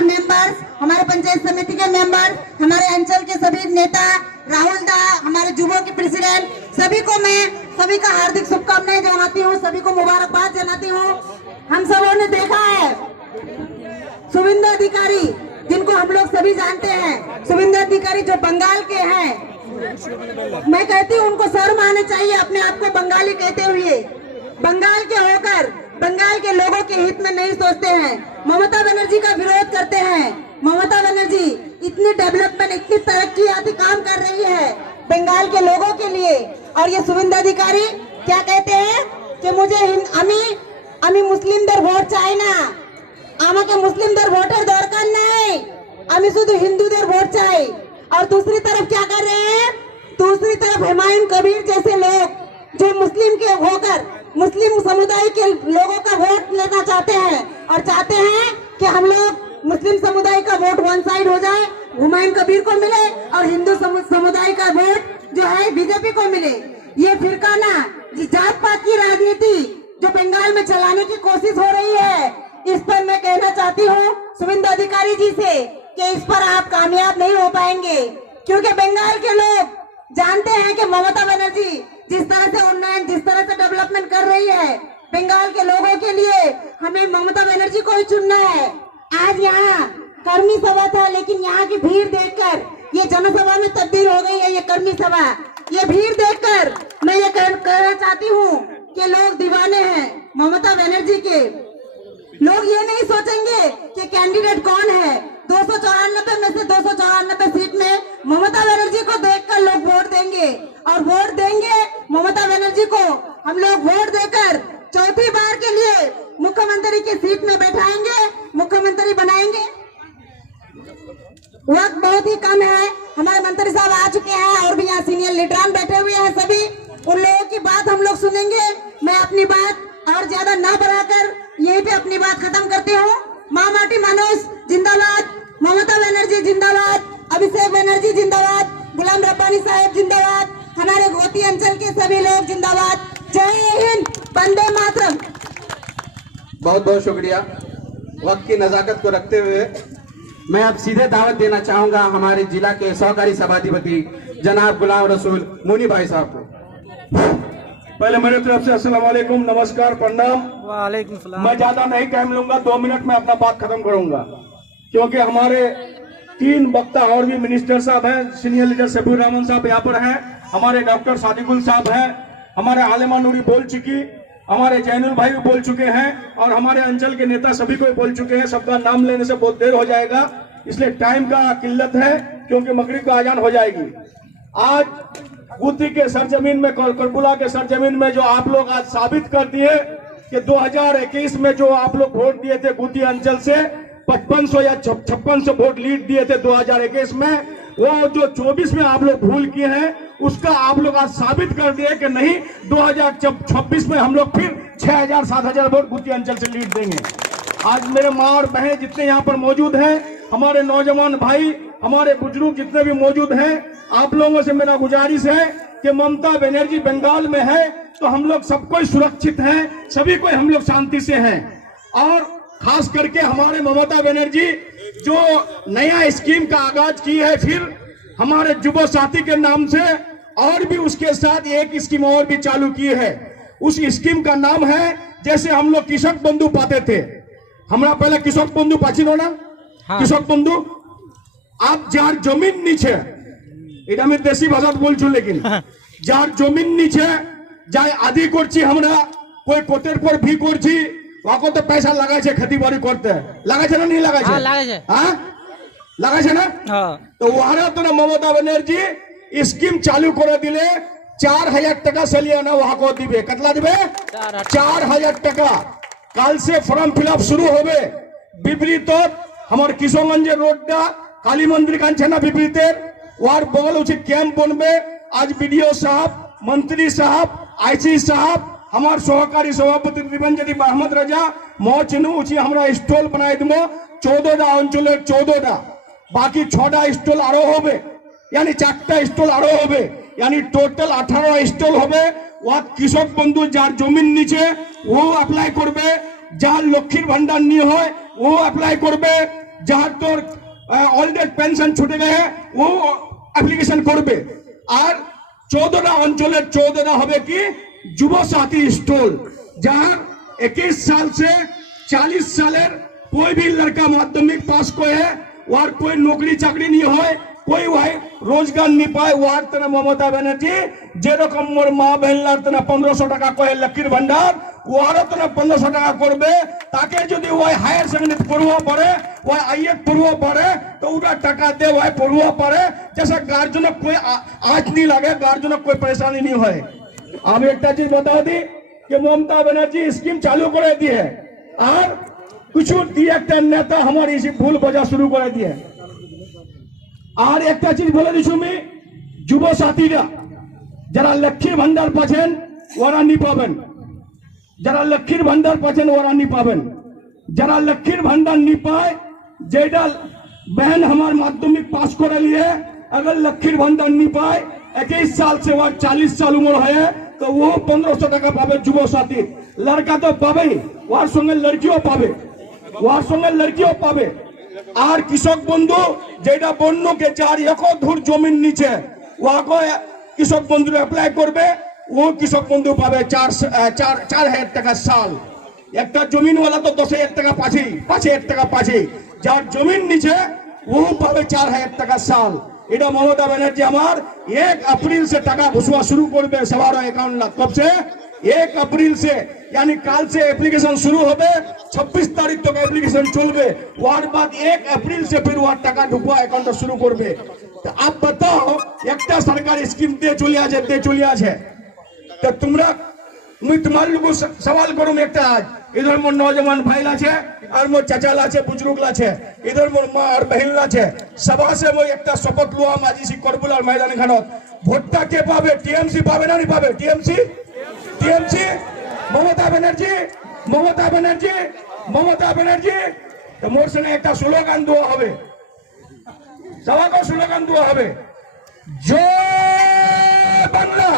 All members, हमारे पंचायत समिति के मेंबर, हमारे अंचल के सभी नेता, राहुल दा, हमारे युवा के प्रेसिडेंट, सभी को मैं सभी का हार्दिक शुभकामनाएं जनाती हूँ, सभी को मुबारकबाद जनाती हूँ। हम सबों ने देखा है शुभेंदु अधिकारी, जिनको हम लोग सभी जानते हैं, शुभेंदु अधिकारी जो बंगाल के हैं, मैं कहती हूँ उनको शर्म आने चाहिए अपने आप को बंगाली कहते हुए। बंगाल के होकर बंगाल के लोगों के हित में नहीं सोचते हैं, ममता बनर्जी का विरोध करते हैं। ममता बनर्जी इतनी डेवलपमेंट, इतनी तरक्कीयाती काम कर रही है बंगाल के लोगों के लिए, और ये शुभेंदु अधिकारी क्या कहते हैं कि मुझे আমি মুসলিমদের ভোট চাই না, আমাকে মুসলিমদের ভোটের দরকার নেই, আমি শুধু হিন্দুদের ভোट চাই। और दूसरी तरफ क्या कर रहे हैं, दूसरी तरफ हुमायूं कबीर जैसे लोग जो मुस्लिम के होकर मुस्लिम समुदाय के लोगों का वोट लेना चाहते हैं और चाहते हैं कि हम लोग मुस्लिम समुदाय का वोट वन साइड हो जाए, हुमायूं कबीर को मिले और हिंदू समुदाय का वोट जो है बीजेपी को मिले। ये फिरकाना जात पात की राजनीति जो बंगाल में चलाने की कोशिश हो रही है, इस पर मैं कहना चाहती हूँ शुभेंदु अधिकारी जी से कि इस पर आप कामयाब नहीं हो पाएंगे, क्योंकि बंगाल के लोग जानते हैं कि ममता बनर्जी जिस तरह से उन्नयन, जिस तरह से डेवलपमेंट कर रही है बंगाल के लोगों के लिए, हमें ममता बनर्जी को ही चुनना है। आज यहाँ कर्मी सभा था, लेकिन यहाँ की भीड़ देखकर ये जनसभा में तब्दील हो गई है ये कर्मी सभा। ये भीड़ देखकर मैं ये कहना चाहती हूँ कि लोग दीवाने हैं ममता बनर्जी के। लोग ये नहीं सोचेंगे कि कैंडिडेट कौन है। 294 में से 294 सीट में ममता बनर्जी को देखकर लोग वोट देंगे, और वोट देंगे ममता बनर्जी को। हम लोग वोट देकर चौथी बार के लिए मुख्यमंत्री की सीट में बैठाएंगे, मुख्यमंत्री बनाएंगे। वक्त बहुत ही कम है, हमारे मंत्री साहब आ चुके हैं और भी यहाँ सीनियर लीडरान बैठे हुए हैं, सभी उन लोगों की बात हम लोग सुनेंगे। मैं अपनी बात और ज्यादा ना बढ़ाकर यहीं पे अपनी बात खत्म करती हूँ। माँ माटी मानुष जिंदाबाद, ममता बनर्जी जिंदाबाद, अभिषेक बनर्जी जिंदाबाद, गुलाम रब्बानी साहब जिंदाबाद, हमारे गोती अंचल के सभी लोग जिंदाबाद। जय हिंद, वंदे मातरम। बहुत बहुत शुक्रिया। वक्त की नजाकत को रखते हुए मैं अब सीधे दावत देना चाहूंगा हमारे जिला के सहकारी सभाधिपति जनाब गुलाम रसूल मुनी भाई साहब को। पहले मेरे तरफ से अस्सलाम वालेकुम, नमस्कार, प्रणाम। वालेकुम सलाम। मैं ज्यादा नहीं टाइम लूंगा, 2 मिनट में अपना बात खत्म करूंगा, क्योंकि हमारे 3 वक्ता और भी मिनिस्टर साहब हैं, सीनियर लीडर सफीर रहमान साहब यहाँ पर हैं, हमारे डॉक्टर सादिकुल साहब हैं, हमारे आलिमा नूरी बोल चुकी, हमारे जैनुल भाई भी बोल चुके हैं, और हमारे अंचल के नेता सभी को बोल चुके हैं। सबका नाम लेने से बहुत देर हो जाएगा, इसलिए टाइम का किल्लत है, क्योंकि मगरिब को आजान हो जाएगी। आज गुती के सरजमीन में, करबला के सरजमीन में जो आप लोग आज साबित कर दिए कि 2021 में जो आप लोग वोट दिए थे गुती अंचल से 5500 या 5600 वोट लीड दिए थे 2021 में, वो जो 24 में आप लोग भूल किए हैं उसका आप लोग आज साबित कर दिए कि नहीं, 2026 में हम लोग फिर 6000-7000 वोट गुती अंचल से लीड देंगे। आज मेरे माँ और बहन जितने यहाँ पर मौजूद हैं, हमारे नौजवान भाई, हमारे बुजुर्ग जितने भी मौजूद हैं, आप लोगों से मेरा गुजारिश है कि ममता बनर्जी बंगाल में है तो हम लोग सब कोई सुरक्षित हैं, सभी कोई हम लोग शांति से हैं। और खास करके हमारे ममता बनर्जी जो नया स्कीम का आगाज की है, फिर हमारे युवा साथी के नाम से, और भी उसके साथ एक स्कीम और भी चालू की है। उस स्कीम का नाम है, जैसे हम लोग कृषक बंधु पाते थे, हमारा पहले कृषक बंधु पाची लो ना, कृषक बंधु आप जार जमीन नीचे, এটা আমি দেশি ভাষাত বলছি, লেকিন যার জমিন নিচে যাই আদি করছি আমরা, कोई पोतेर पर भी করছি, ওকে তো পয়সা লাগাইছে खेती बाड़ी করতে, লাগাইছে না नहीं লাগাইছে? हाँ लागे हाँ লাগাইছে না? हाँ। तो ওহারা তো না মমতা ব্যানার্জি স্কিম চালু করে দিলে 4000 টাকা সালিয়ানা ওহাকে দিবে। কতলা দিবে? 4000 টাকা। কাল से फॉर्म फिलअप शुरू হবে। বিপরীত আমার কিশোরগঞ্জের রোডটা কালী মন্দির কাছে না, বিপরীতের ওয়ার বগল উচিত ক্যাম্প बनবে। आज बीडीओ साहब, मंत्री साहब, आईसी साहब, हमारे सहकारी सभापति दिवंजन मोहम्मद रजा मौचिनु उची हमरा स्टॉल बनाए दिमो 14टा अंचले 14टा, बाकी 6टा स्टॉल आरो होबे, यानी 4टा स्टॉल आरो होबे, यानी टोटल 18 स्टॉल होबे। वहाँ कृषक बंधु जार जमीन नीचे वो अप्लाई करबे, जार लक्ष्मीर भांडार नहीं है वो अप्लाई करबे, যার তোর ওল্ড এজ পেনশন ছুটে গেছে ও অ্যাপ্লিকেশন করবে। আর 14টা অঞ্চলের 14টা হবে কি যুব साथी स्टॉल, जहां 21 साल से 40 सालेर कोई भी लड़का माध्यमिक पास को है और कोई नौकरी चाकरी नहीं हो, कोई भाई रोजगार नहीं पाए, वार तना ममता बनर्जी जे रकम मोर मा बहनलार तना 1500 টাকা কয়ে লক্ষ্মীর ভান্ডার ওয়ারও तना 1500 টাকা করবে। তাকে যদি ওই হায়ার সেকেন্ডারি পড়ুয়া পড়ে ওই আইএফ পড়ুয়া পড়ে তো ওটা টাকা দে ওই পড়ুয়া পড়ে, जैसा गार्जियन कोई आज नहीं लगे, गार्जियन कोई परेशानी नहीं है। আমি একটা चीज बता दी कि ममता बनर्जी स्कीम चालू করে দিয়ে আর কিছু দিয়ে একটা নেতা আমার এই ভুল বোঝা শুরু করে দিয়ে। আর একটা চিজ বলে দিচ্ছি আমি, যুব সাথীরা যারা লক্ষ্মীর ভান্ডার পাচ্ছেন ওরা নি পাবেন, যারা লক্ষ্মীর ভান্ডার পাচ্ছেন ওরা নি পাবেন। যারা লক্ষ্মীর ভান্ডার নি পায়, যেটা बहन हमारे माध्यमिक पास कर लिए अगर लक्ष्मीर भंडार नहीं पाए 21 साल से वह 40 साल उम्र है तो वो 1500 টাকা পাবে যুব সাথী। लड़का तो पावे ওর সঙ্গে লড়কিও পাবে, ওর সঙ্গে লড়কিও পাবে। আর কৃষক বন্ধু যেটা বন্যকে 4 একর ধুর জমির নিচে ওকে কৃষক বন্ধু অ্যাপ্লাই করবে, ও কৃষক বন্ধু পাবে 4,000 টাকা সাল। একটা জমিনওয়ালা তো 10,000 টাকা পাচ্ছে, 5,000 টাকা পাচ্ছে, যার জমির নিচে ও পাবে 4,000 টাকা সাল। এটা মমতা ব্যানার্জি আমার 1 अप्रैल से টাকা ঘোষণা শুরু করবে সবার অ্যাকাউন্ট। कब से? 1 अप्रैल से, यानी काल से एप्लीकेशन शुरू হবে, 26 তারিখ तक एप्लीकेशन চলবে, ওর बाद 1 अप्रैल से फिर ওর টাকা ঢুকবা অ্যাকাউন্ট শুরু করবে। তো আপ बताओ একটা সরকার স্কিম দিয়ে চলে আছে তো তোমরা मुझे तुम्हारे लोगों सवाल करूं একটা आज, इधर मोर नौजवान भाई लाछे और मोर चाचा लाछे बुजुर्ग लाछे, इधर मोर माँ और बहन लाछे, सभा से मैं एक शपथ लुआ माजी सी करबुलार मैदान खानत भोटटा के पावे, टीएमसी पावे ना नहीं पावे? टीएमसी ममता बनर्जी तो मोर संगे एक स्लोगान देওয়া হবে, সবাইকে স্লোগান দেওয়া হবে, জয় বাংলা।